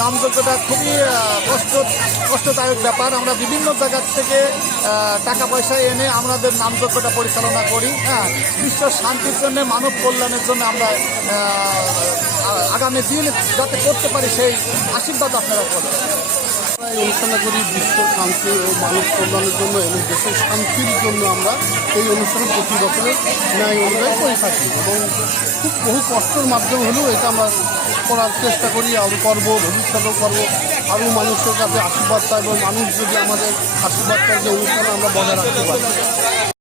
নামযোগ্যটা খুবই কষ্ট, কষ্টদায়ক ব্যাপার। আমরা বিভিন্ন জায়গা থেকে টাকা পয়সা এনে আমাদের নামযোগ্যটা পরিচালনা করি। হ্যাঁ বিশ্ব শান্তির জন্য, মানব কল্যাণের জন্য আমরা আগামী দিন যাতে করতে পারি সেই আশীর্বাদ আপনারা করেন অনুষ্ঠানটা করি বিশ্ব শান্তি ও মানব কল্যাণের জন্য এবং দেশের শান্তির জন্য আমরা এই অনুষ্ঠান প্রতি বছরের ন্যায় অনুযায়ী করে থাকি এবং খুব বহু কষ্টের মাধ্যমে হলেও এটা আমরা করার চেষ্টা করি, আরও করব, ভবিষ্যতেও করব। আরও মানুষের কাছে আশীর্বাদ চাইব মানুষ যদি আমাদের আশীর্বাদ যে অনুষ্ঠানে আমরা বজায় রাখতে পারি।